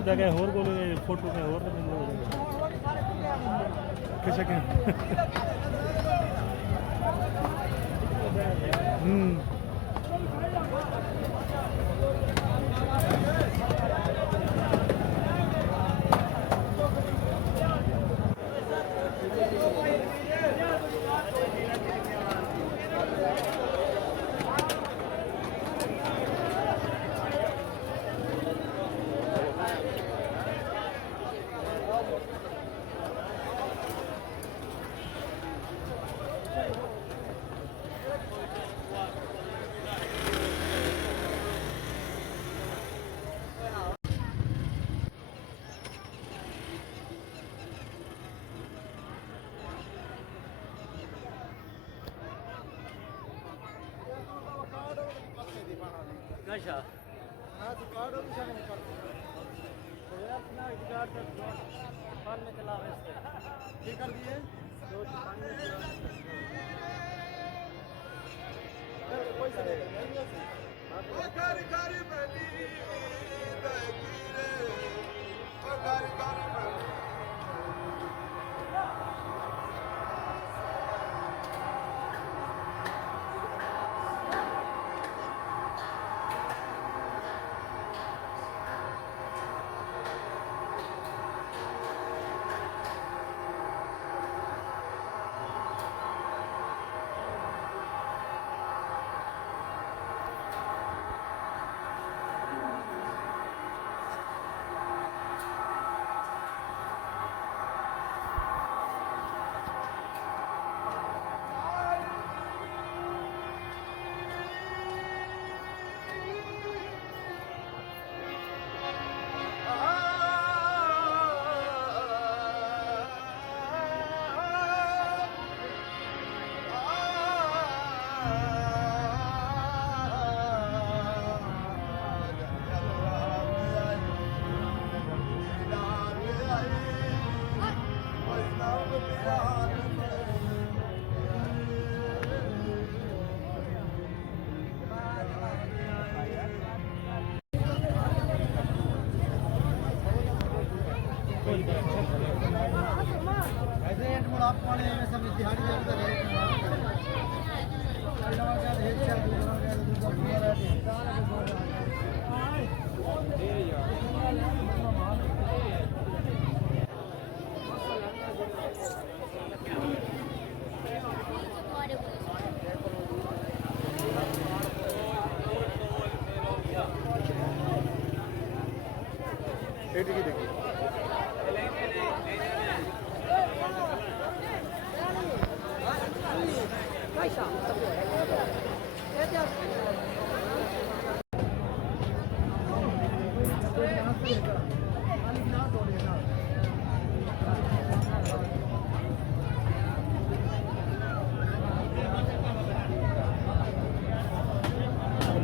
जगह होर को फोटो के होर किसे के अच्छा हाँ तो कार्ड और निशान कर तो यार अपना कार्ड दुकान में चला है इससे ठीक कर दिए दो दुकान में कोई से कारी कारी बनी तकीरे कारी कारी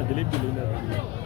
दिलीप भी लेना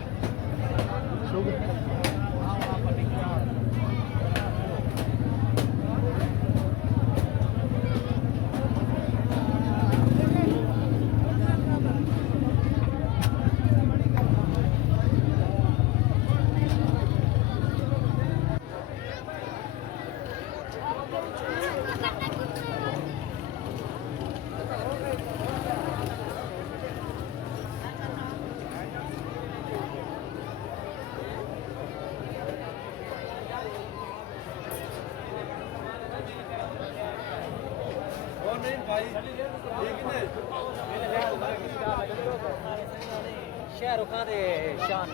शाहरुख खान दे शान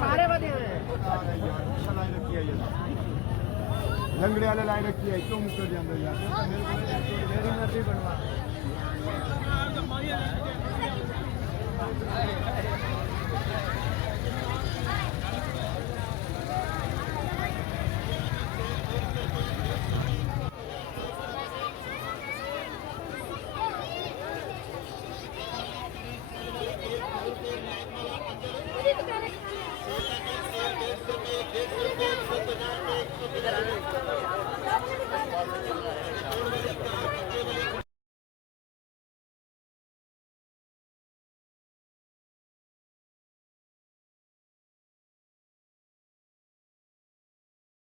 सारे बदे लंगड़े वाले लाइन रखी है क्यों मुकर जाते यार मेरी मर्जी बनवा